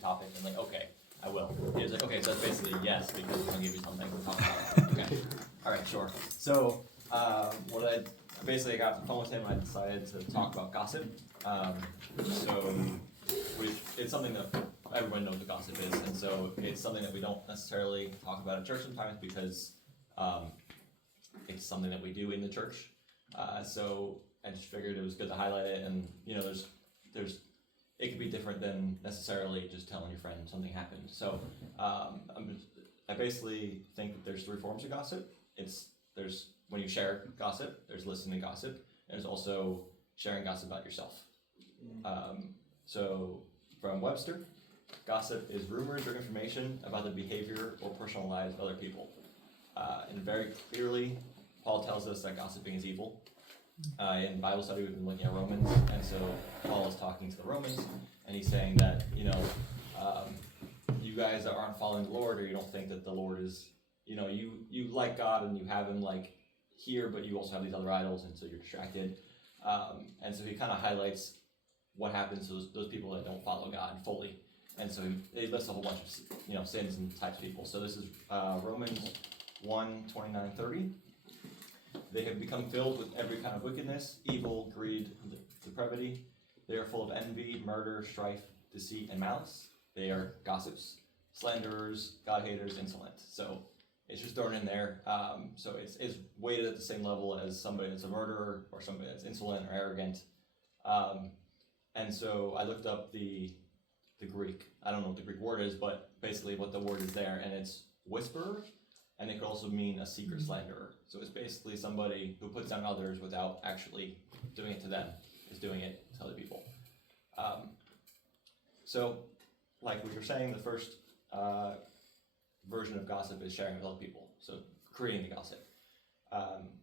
topic and like, okay, I will. He was like, okay, so that's basically yes, because we're gonna give you something to talk about. Okay. Alright, sure. So, what I basically got off the phone with him, I decided to talk about gossip. So, it's something that everyone knows what gossip is, and so it's something that we don't necessarily talk about at church sometimes because it's something that we do in the church. So I just figured it was good to highlight it, and there's it could be different than necessarily just telling your friend something happened. So I basically think that there's three forms of gossip. There's when you share gossip, there's listening to gossip, and there's also sharing gossip about yourself. So from Webster, gossip is rumors or information about the behavior or personal lives of other people. And very clearly, Paul tells us that gossiping is evil. In Bible study, we've been looking at Romans, and so Paul is talking to the Romans, and he's saying that, you guys that aren't following the Lord, or you don't think that the Lord is, you like God and you have him like here, but you also have these other idols, and so you're distracted. And so he kind of highlights what happens to those people that don't follow God fully. And so he lists a whole bunch of sins and types of people. So this is Romans 1:29-30. They have become filled with every kind of wickedness, evil, greed, depravity. They are full of envy, murder, strife, deceit, and malice. They are gossips, slanderers, God-haters, insolent. So it's just thrown in there. So it's weighted at the same level as somebody that's a murderer or somebody that's insolent or arrogant. And so I looked up the Greek. I don't know what the Greek word is, but basically what the word is there, and it's whisperer, and it could also mean a secret slanderer. So it's basically somebody who puts down others without actually doing it to them, is doing it to other people. So, like we were saying, the first version of gossip is sharing with other people, so creating the gossip.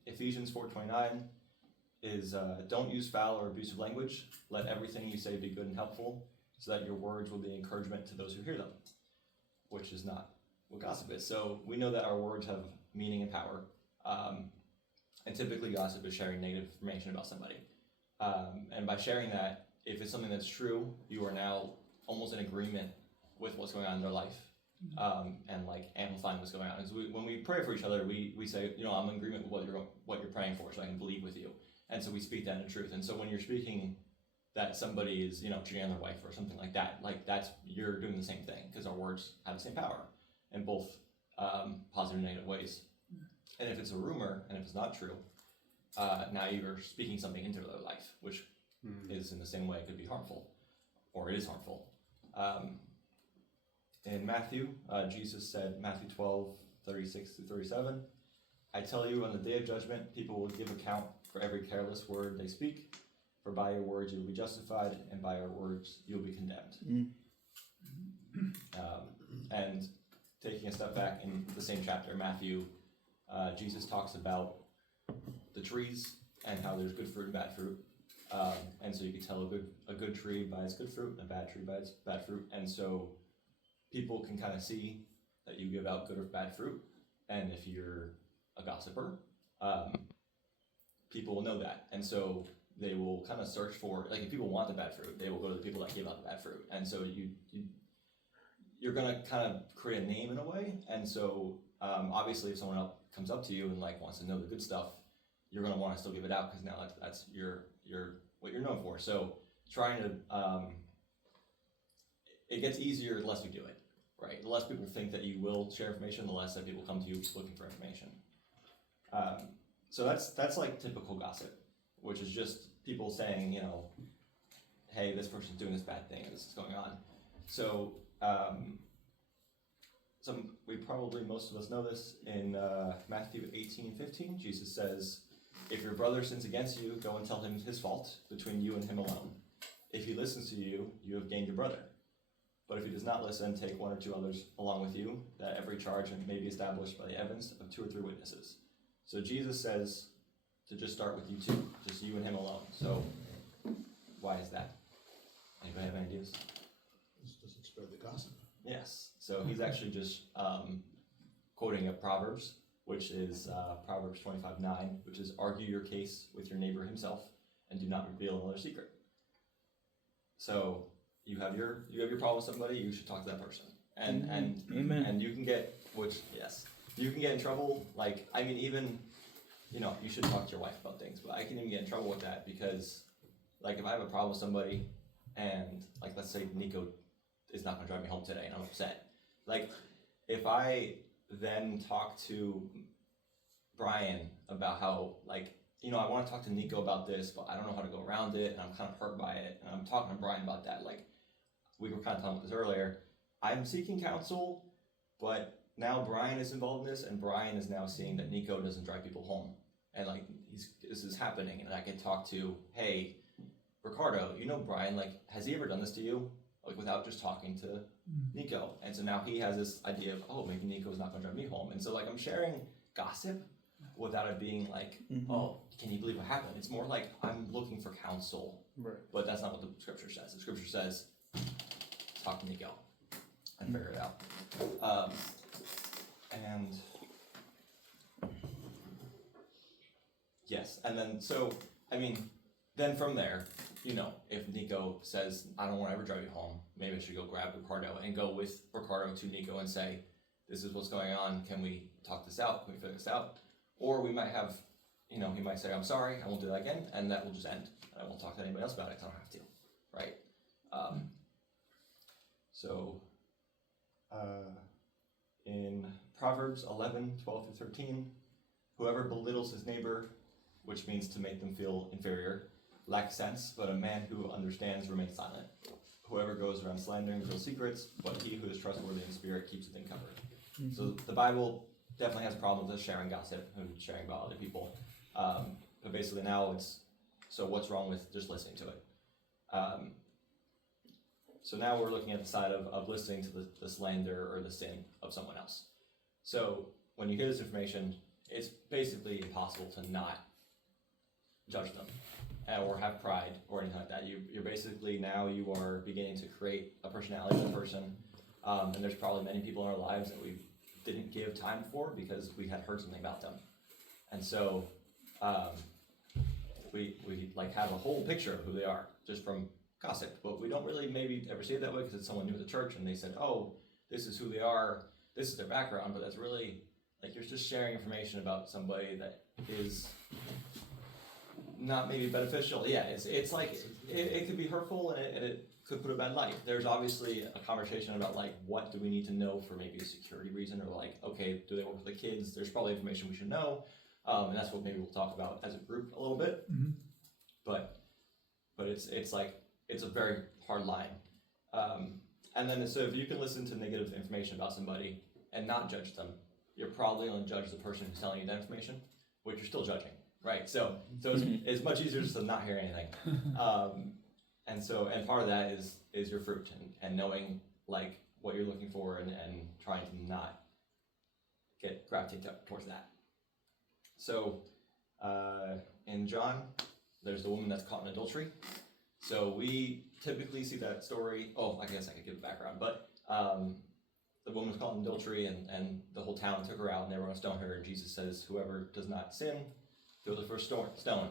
Ephesians 4:29 is don't use foul or abusive language. Let everything you say be good and helpful, so that your words will be encouragement to those who hear them, which is not what gossip is. So we know that our words have meaning and power, and typically gossip is sharing negative information about somebody. And by sharing that, if it's something that's true, you are now almost in agreement with what's going on in their life, and like amplifying what's going on. And so when we pray for each other, we say, I'm in agreement with what you're praying for, so I can believe with you. And so we speak that in truth. And so when you're speaking that somebody is, cheating on their wife or something like that, you're doing the same thing, because our words have the same power in both positive and negative ways. And if it's a rumor and if it's not true, now you're speaking something into their life, which is in the same way could be harmful, or it is harmful. In Matthew, Jesus said, Matthew 12:36-37, I tell you, on the day of judgment, people will give account for every careless word they speak. For by your words you will be justified, and by your words you will be condemned. And taking a step back in the same chapter, Matthew, Jesus talks about the trees and how there's good fruit and bad fruit. And so you can tell a good tree by its good fruit and a bad tree by its bad fruit. And so people can kind of see that you give out good or bad fruit. And if you're a gossiper, people will know that. And so they will kind of search for, like, if people want the bad fruit, they will go to the people that give out the bad fruit. And so you're going to kind of create a name in a way. And so obviously if someone else comes up to you and like wants to know the good stuff, you're going to want to still give it out, because now that's your what you're known for. So trying to it gets easier the less you do it, right? The less people think that you will share information, the less that people come to you looking for information. So that's like typical gossip, which is just people saying, hey, this person's doing this bad thing, and this is going on. So most of us know this. In Matthew 18:15, Jesus says, if your brother sins against you, go and tell him his fault between you and him alone. If he listens to you, you have gained your brother. But if he does not listen, take one or two others along with you, that every charge may be established by the evidence of 2 or 3 witnesses. So Jesus says to just start with you two, just you and him alone. So why is that? Anybody have any ideas? This doesn't spread the gossip. Yes. So he's actually just quoting a Proverbs, which is Proverbs 25:9, which is argue your case with your neighbor himself, and do not reveal another secret. So you have your problem with somebody, you should talk to that person. And Amen. and you can get you can get in trouble. Like, I mean, even, you know, you should talk to your wife about things, but I can even get in trouble with that because, like, if I have a problem with somebody and, like, let's say Nico is not gonna drive me home today and I'm upset. Like, if I then talk to Brian about how, like, you know, I wanna talk to Nico about this, but I don't know how to go around it and I'm kind of hurt by it, and I'm talking to Brian about that, like, we were kind of talking about this earlier. I'm seeking counsel, but now Brian is involved in this, and Brian is now seeing that Nico doesn't drive people home, and like this is happening, and I can talk to, hey, Ricardo, you know Brian, like, has he ever done this to you, like, without just talking to Nico? And so now he has this idea of, oh, maybe Nico's not gonna drive me home, and so, like, I'm sharing gossip without it being like, oh, can you believe what happened? It's more like I'm looking for counsel, Right. but that's not what the scripture says. The scripture says, talk to Nico and figure it out. And yes, and then so, I mean, then from there, you know, if Nico says, I don't want to ever drive you home, maybe I should go grab Ricardo and go with Ricardo to Nico and say, this is what's going on, can we talk this out, can we figure this out? Or we might have, you know, he might say, I'm sorry, I won't do that again, and that will just end. I won't talk to anybody else about it, 'cause I don't have to, right? In Proverbs 11:12-13, whoever belittles his neighbor, which means to make them feel inferior, lacks sense, but a man who understands remains silent. Whoever goes around slandering reveals secrets, but he who is trustworthy in spirit keeps a thing covered. So the Bible definitely has problems with sharing gossip and sharing about other people. But basically now it's, so what's wrong with just listening to it? So now we're looking at the side of listening to the slander or the sin of someone else. So when you hear this information, it's basically impossible to not judge them or have pride or anything like that. You're basically, now you are beginning to create a personality of a person, and there's probably many people in our lives that we didn't give time for because we had heard something about them. And so we like have a whole picture of who they are just from gossip, but we don't really maybe ever see it that way because it's someone new at the church and they said, oh, this is who they are, this is their background, but that's really, like, you're just sharing information about somebody that is not maybe beneficial. Yeah, it's like, it could be hurtful and it could put a bad light. There's obviously a conversation about, like, what do we need to know for maybe a security reason, or like, okay, do they work with the kids? There's probably information we should know, and that's what maybe we'll talk about as a group a little bit. But it's like, it's a very hard line. And then, so if you can listen to negative information about somebody and not judge them, you're probably going to judge the person who's telling you that information, which you're still judging, right? So it's much easier just to not hear anything. And part of that is your fruit and knowing, like, what you're looking for and trying to not gravitate towards that. So in John, there's the woman that's caught in adultery. So we typically see that story. Oh, I guess I could give a background, but the woman was caught in adultery, and the whole town took her out, and they were going to stone her. And Jesus says, "Whoever does not sin, throw the first stone."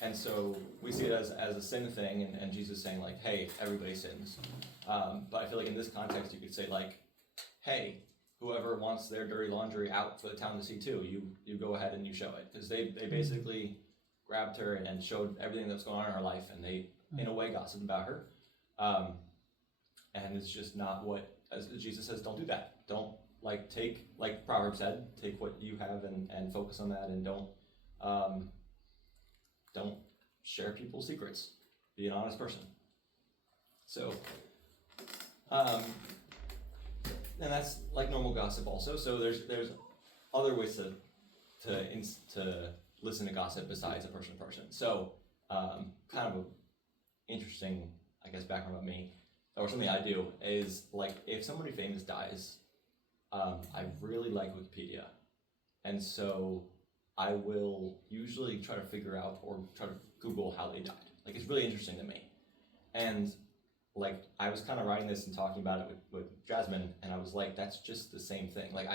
And so we see it as a sin thing, and Jesus saying, like, "Hey, everybody sins." But I feel like in this context, you could say, like, "Hey, whoever wants their dirty laundry out for the town to see too, you go ahead and you show it," because they basically grabbed her and showed everything that's going on in her life, and they, in a way, gossiped about her. And it's just not what, as Jesus says, don't do that. Don't, like, take, like Proverbs said, take what you have and focus on that, and don't share people's secrets. Be an honest person. So, and that's like normal gossip also. So there's other ways to listen to gossip besides a person to person. So, kind of a interesting, I guess, background about me, or something I do, is, like, if somebody famous dies, I really like Wikipedia. And so I will usually try to figure out or try to Google how they died. Like, it's really interesting to me. And, like, I was kind of writing this and talking about it with Jasmine, and I was like, that's just the same thing. Like,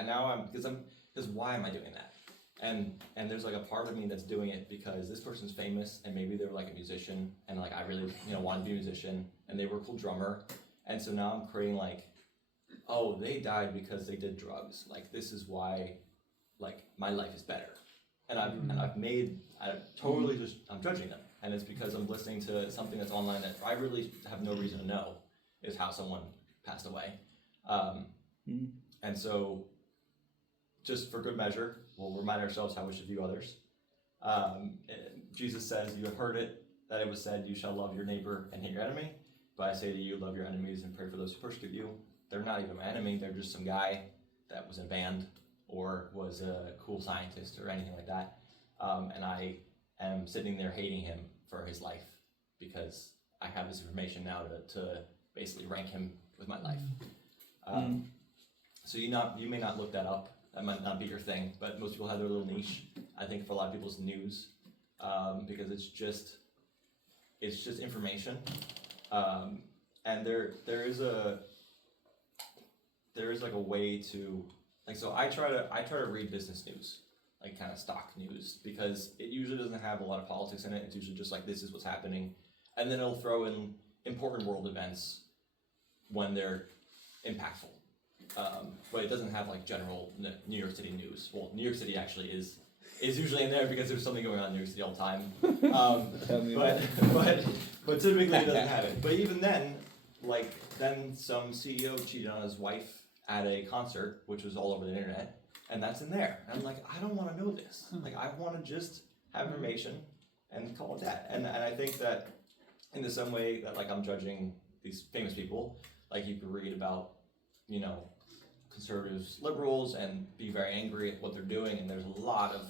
because why am I doing that? and there's like a part of me that's doing it because this person's famous and maybe they're like a musician and like I really want to be a musician and they were a cool drummer, and so now I'm creating like, oh, they died because they did drugs, like this is why like my life is better, and I'm judging them, and it's because I'm listening to something that's online that I really have no reason to know is how someone passed away, and so just for good measure, we'll remind ourselves how we should view others. Jesus says, "You have heard it, that it was said, you shall love your neighbor and hate your enemy. But I say to you, love your enemies and pray for those who persecute you." They're not even my enemy, they're just some guy that was in a band or was a cool scientist or anything like that. And I am sitting there hating him for his life because I have this information now to basically rank him with my life. So you may not look that up. That might not be your thing, but most people have their little niche. I think for a lot of people it's news, because it's just information. And there is like a way to, like, so I try to read business news, like kind of stock news, because it usually doesn't have a lot of politics in it. It's usually just like, this is what's happening, and then it'll throw in important world events when they're impactful. But it doesn't have like general New York City news. Well, New York City actually is usually in there because there's something going on in New York City all the time. But typically it doesn't have it. But even then, like, then some CEO cheated on his wife at a concert, which was all over the internet, and that's in there. And I'm like, I don't want to know this. Like, I want to just have information and call it that. And I think that in the same way that like I'm judging these famous people, like you could read about, conservatives, liberals, and be very angry at what they're doing, and there's a lot of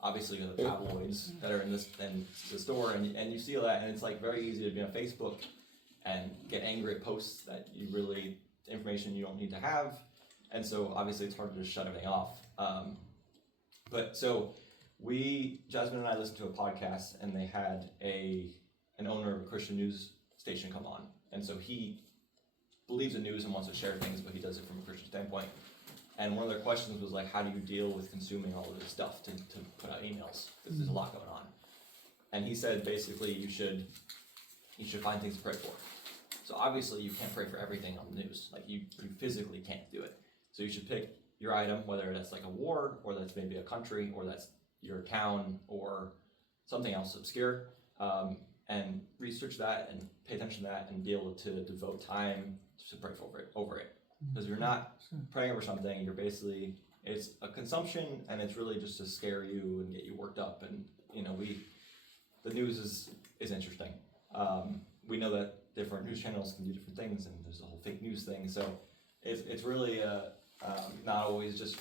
obviously the tabloids that are in this and the store, and you see that, and it's like very easy to be on Facebook and get angry at posts that information you don't need to have, and so obviously it's hard to just shut everything off. But so Jasmine and I listened to a podcast, and they had an owner of a Christian news station come on, and so he believes in news and wants to share things, but he does it from a Christian standpoint. And one of their questions was like, how do you deal with consuming all of this stuff to put out emails? Because there's a lot going on. And he said basically you should find things to pray for. So obviously you can't pray for everything on the news. Like you physically can't do it. So you should pick your item, whether that's like a war, or that's maybe a country, or that's your town, or something else obscure, and research that and pay attention to that and be able to devote time to pray over it. Because you're not praying over something, it's a consumption, and it's really just to scare you and get you worked up. And the news is interesting. We know that different news channels can do different things, and there's the whole fake news thing. So it's really not always just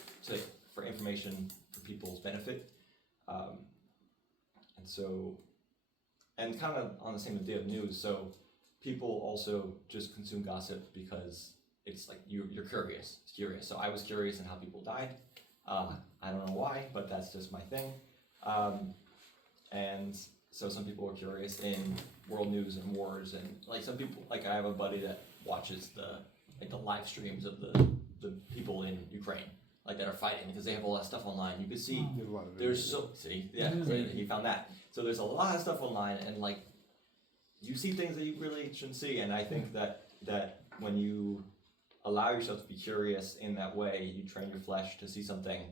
for information for people's benefit. And kind of on the same idea of news, so people also just consume gossip because it's like you're curious. It's curious. So I was curious in how people died. I don't know why, but that's just my thing. And so some people are curious in world news and wars, and like some people, like I have a buddy that watches the live streams of the people in Ukraine, like that are fighting, because they have a lot of stuff online. You can see he found that. So there's a lot of stuff online, and like you see things that you really shouldn't see. And I think that when you allow yourself to be curious in that way, you train your flesh to see something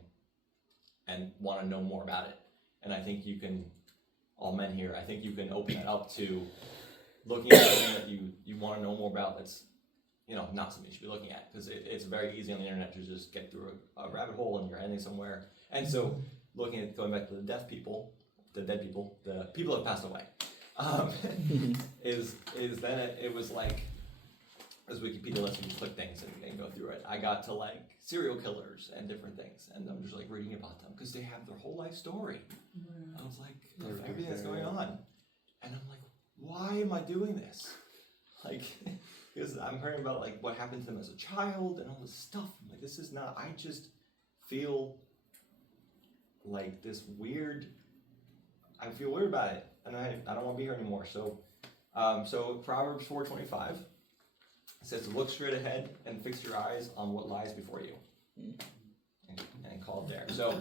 and want to know more about it. And I think you can, all men here, I think you can open it up to looking at something that you want to know more about that's not something you should be looking at, because it's very easy on the internet to just get through a rabbit hole and you're ending somewhere. And so going back to the dead people, the people that passed away, is then it was like, as Wikipedia lets you click things and go through it, I got to like serial killers and different things, and I'm just like reading about them because they have their whole life story. I was like, of everything that's going on, and I'm like, why am I doing this? Like, because I'm hearing about like what happened to them as a child and all this stuff. I'm like, this is not. I just feel like this weird. I feel weird about it, and I don't want to be here anymore. So Proverbs 4:25 says, "Look straight ahead and fix your eyes on what lies before you," and call it there. So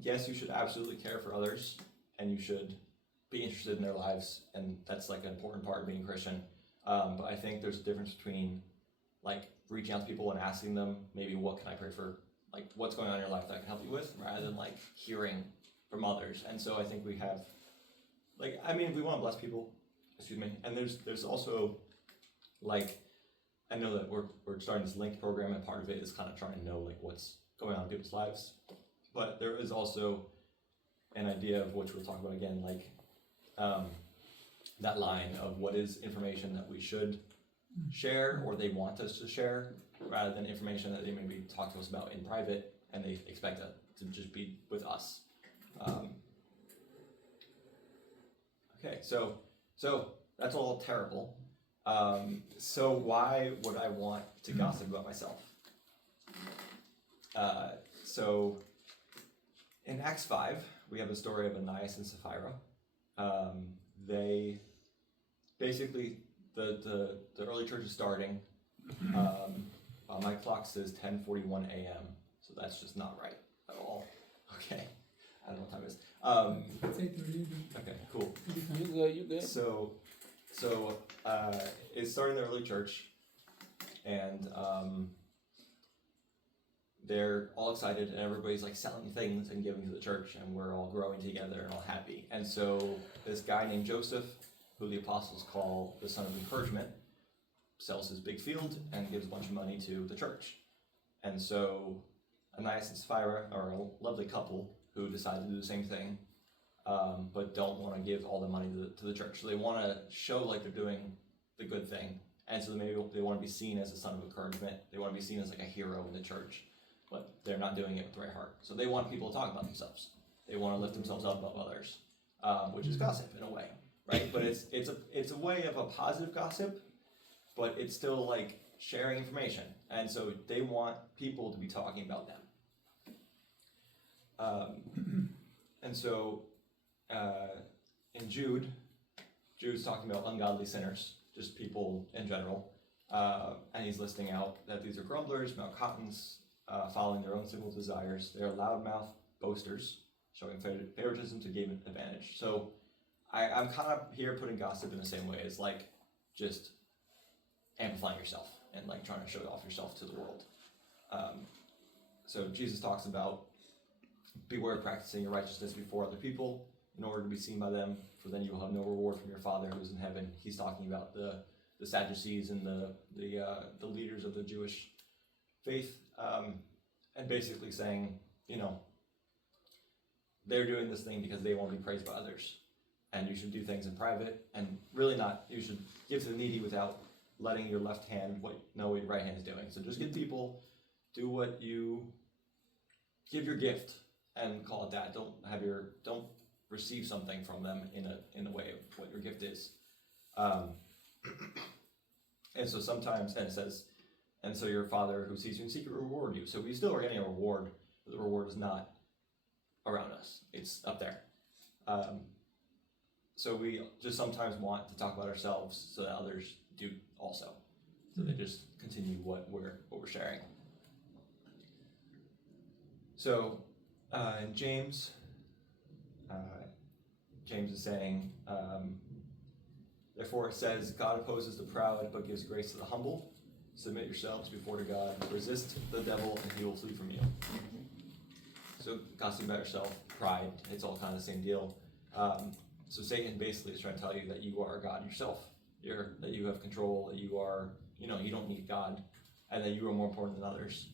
Yes, you should absolutely care for others, and you should be interested in their lives, and that's like an important part of being Christian. But I think there's a difference between like reaching out to people and asking them, maybe what can I pray for, like what's going on in your life that I can help you with, rather than like hearing from others. And so I think we have, like, I mean, we want to bless people, and there's also like, I know that we're starting this linked program, and part of it is kind of trying to know like what's going on in people's lives, but there is also an idea of which we'll talk about again, like that line of what is information that we should share or they want us to share, rather than information that they maybe talk to us about in private and they expect it to just be with us. Okay, so that's all terrible. So why would I want to gossip about myself? So in Acts 5, we have the story of Ananias and Sapphira. They basically, the early church is starting. My clock says 10:41 a.m., so that's just not right at all. Okay, I don't know what time it is. It's 8:30. Okay, cool. You good? So it's starting the early church, and they're all excited, and everybody's like selling things and giving to the church, and we're all growing together and all happy. And so this guy named Joseph, who the apostles call the son of encouragement, sells his big field and gives a bunch of money to the church. And so Ananias and Sapphira are a lovely couple who decide to do the same thing, but don't want to give all the money to the church. So they want to show like they're doing the good thing, and so maybe they want to be seen as a son of encouragement. They want to be seen as like a hero in the church, but they're not doing it with the right heart. So they want people to talk about themselves. They want to lift themselves up above others, which is gossip in a way, right? But it's a way of a positive gossip, but it's still like sharing information, and so they want people to be talking about them. And so in Jude's talking about ungodly sinners, just people in general, and he's listing out that these are grumblers, malcontents, following their own sinful desires. They're loudmouth boasters, showing favoritism to gain advantage. So I'm kind of here putting gossip in the same way as like just amplifying yourself and like trying to show off yourself to the world. So Jesus talks about beware of practicing your righteousness before other people in order to be seen by them, for then you will have no reward from your Father who is in heaven. He's talking about the Sadducees and the leaders of the Jewish faith, and basically saying, you know, they're doing this thing because they want to be praised by others, and you should do things in private, and really not. You should give to the needy without letting your left hand know what your right hand is doing. So just give people, do what you give your gift and call it that. Don't receive something from them in a way of what your gift is. And so sometimes, and it says, and so your Father who sees you in secret will reward you. So we still are getting a reward, but the reward is not around us. It's up there. So we just sometimes want to talk about ourselves so that others do also. So they just continue what we're sharing. So in James is saying, therefore it says, God opposes the proud but gives grace to the humble. Submit yourselves before to God. Resist the devil and he will flee from you. So gossiping about yourself, pride, it's all kind of the same deal. So Satan basically is trying to tell you that you are God yourself. That you have control, that you are, you don't need God, and that you are more important than others.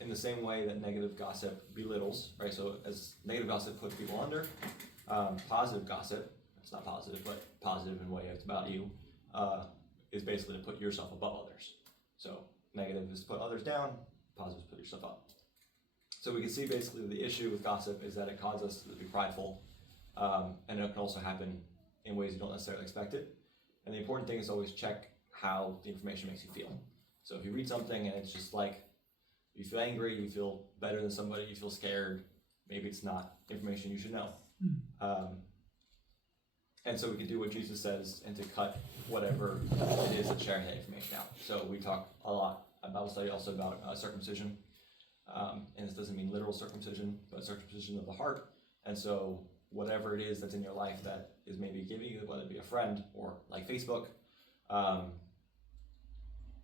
In the same way that negative gossip belittles, right? So as negative gossip puts people under, positive gossip, it's not positive, but positive in a way it's about you, is basically to put yourself above others. So negative is to put others down, positive is to put yourself up. So we can see basically the issue with gossip is that it causes us to be prideful, and it can also happen in ways you don't necessarily expect it. And the important thing is always check how the information makes you feel. So if you read something and it's just like, you feel angry, you feel better than somebody, you feel scared, maybe it's not information you should know. And so we can do what Jesus says and to cut whatever it is that's sharing that information out. So we talk a lot about Bible study also about circumcision. and this doesn't mean literal circumcision, but circumcision of the heart. And so whatever it is that's in your life that is maybe giving you, whether it be a friend or like Facebook,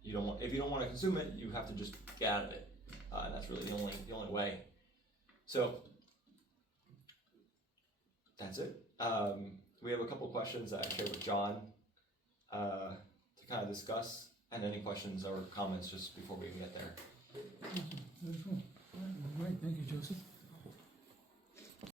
if you don't want to consume it, you have to just get out of it, and that's really the only way. So that's it. We have a couple questions that I shared with John to kind of discuss, and any questions or comments just before we get there. Awesome. Very cool. All right, thank you, Joseph.